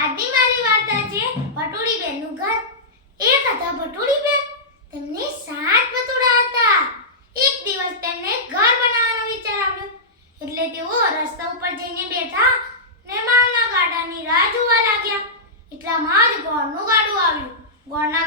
આજની મારી વાર્તા છે, ભટુડીબેનનું ઘર. એક હતા ભટુડીબેન. તેમને સાત ભટુડા હતા. એક દિવસ તેમને ઘર બનાવવાનો વિચાર આવ્યો. એટલે તેઓ રસ્તા ઉપર જઈને બેઠા ને માલના ગાડાની રાહ જોવા લાગ્યા. એટલામાં જ ગોળનું ગાડું આવ્યું. ગોળના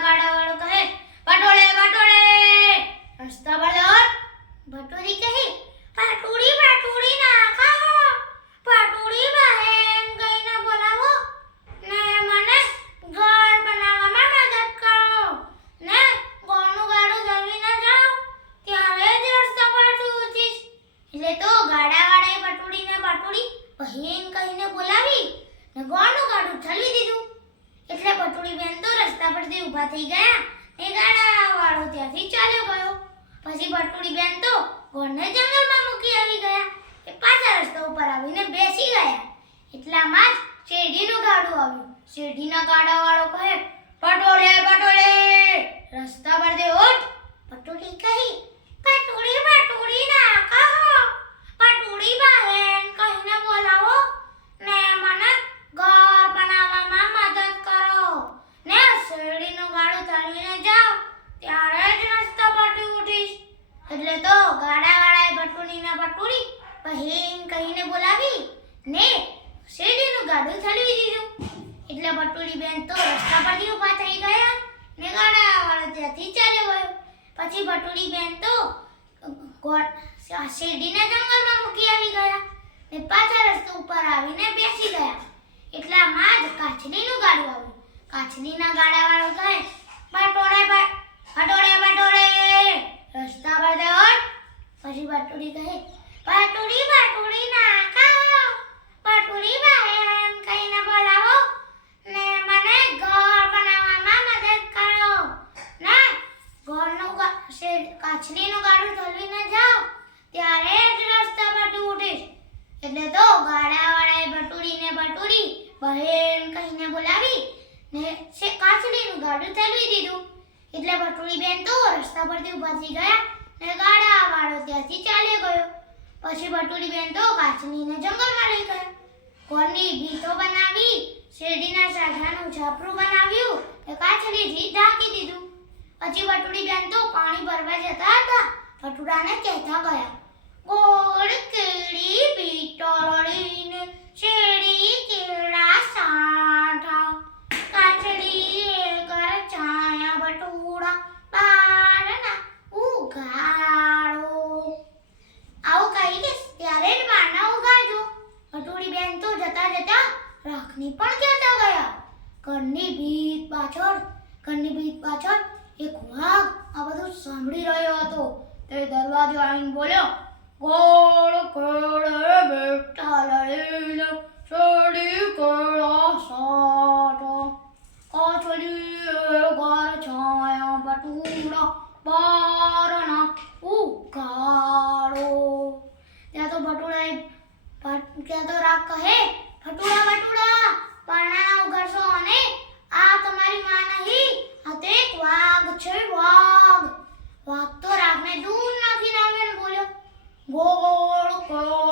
ગોળનું ગાડું ઠલવી દીધું. એટલે પટુડીબેન તો રસ્તા પરથી ઊભા થઈ ગયા. એ ગાડાવાળો ત્યાંથી ચાલ્યો ગયો. પછી પટુડીબેન તો ગોળને જંગલમાં મૂકી આવી ગયા. એ પાછા રસ્તા ઉપર આવીને બેસી ગયા. એટલામાં જ શેરડીનું ગાડું આવ્યું. શેરડીના ગાડાવાળો કહે, પટોળે પટોળે. રસ્તા બટુડીને બટુડી બહેન કહીને બોલાવી ને શેરડીનું ગાડું ચડવી દીધું. એટલે બટુડી બેન તો રસ્તા પરથી ઊભા થઈ ગયા ને ગાડાવાળો ત્યાંથી ચાલ્યો ગયો. પછી બટુડી બેન તો શેરડીના જંગલમાં મૂકી આવી ગયા ને પાછા રસ્તા ઉપર આવીને બેસી ગયા. એટલામાં જ કાચનીનું ગાડું આવ્યું. કાચડીના ગાડાવાળો કહે બટોળે, બ- બટોળે બટોળે રસ્તા પર દે હટ પછી બટુડી કહે પાટુડી પાટુડી ના ખાઓ. પાટુડી ભાઈ એમ કહીને બોલાવો. ને મને ઘર બનાવવામાં મદદ કરો. ના, ઘરનું કાચલીનું ગાડું ચલવીને જાઓ. ત્યારે જ રસ્તા પર તૂટીશ એટલે તો ગાડાવાળાએ ભટુડીને ભટુડી બહેન કહીને બોલાવી ને કાચડીનું ગાડું ચલવી દીધું. એટલે ભટુડી બેન તો રસ્તા પરથી ઊભા ગયા. ને ગાડાવાળો ત્યાંથી ચાલ્યો ગયો. પછી બટુડી બેન તો કાચનીને જંગલમાં લઈ ગયા. કોની ભીતો બનાવી, શેરડીના સાઠાનું છાપરું બનાવ્યું, એ કાચલીથી ઢાંકી દીધું. પછી બટુડી બેન તો પાણી ભરવા જતા હતા. ભટુડાને કહેતા ગયા, ગોળ, કેળી, પીટળીને શેરડી, કેળા, સાઠા કાચડી એ ઘર છાયા ભટુડા બારના ઉગાડો આવું કહી કે ત્યારે જ બારના ઉગાડજો ભટુડી બેન તો જતા જતા રાખની પણ કહેતા ગયા? ઘરની ભીત પાછળ, ઘરની ભીત પાછળ એક વાઘ આ બધું સાંભળી રહ્યો હતો. તે દરવાજો આવીને બોલ્યો, ગોળ કેળે બેઠા લડીને છોડી કેળા સાટો. કાચડી ઘર છાયા બટુડા બારના ઉગાડો ત્યાં તો ભટુડાએ ભટ- ત્યાં તો રાગ કહે ભટુડા ભટુડા બારણાના ઉઘરશો અને આ તમારી માં નહીં, આ તો એક વાઘ છે, વાઘ. વાઘ તો રાગને દૂર નાખીને આવ્યો ને બોલ્યો, ગોળ કોળ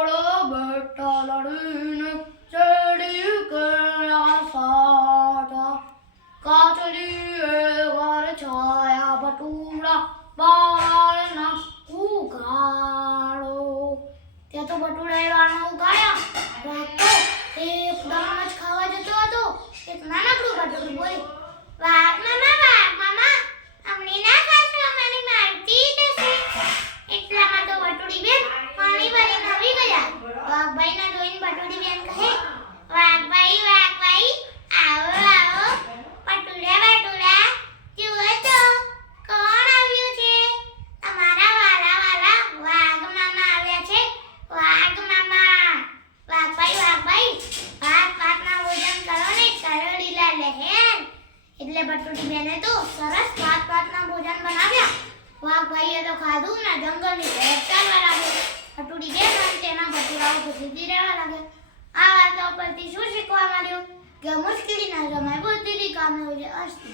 વાઘ, મામા વાઘ, મામા. અમને ના ખાશો અમારી મારતી જશે તો ભટુડી બેન પાણી ભરીને આવી ગયા. વાઘભાઈને જોઈને ભટુડી બેન કહે વાઘભાઈ વાઘભાઈ આવો આવો પટુડા પટુડા જુઓ તો કોણ આવ્યું છે તમારા વાલા વાલા વાઘ મામા આવ્યા છે વાઘ મામા વાઘભાઈ વાઘભાઈ ભાત ભાતના ભોજન કરો ને કરોડીલા લહેર એટલે બટુડી બેને તો સરસ ભાત ભાતના ભોજન બનાવ્યા. વાઘભાઈએ તો ખાધું ને જંગલની તરફ ચાલવા લાગ્યો બટુડી બેન અને તેના ભટુરાઓ ખુશીથી રહેવા લાગ્યા. આ વાર્તા ઉપરથી શું શીખવા મળ્યું? કે મુશ્કેલી ના સમય બુદ્ધિથી કામ હોય છે અસ્તુ.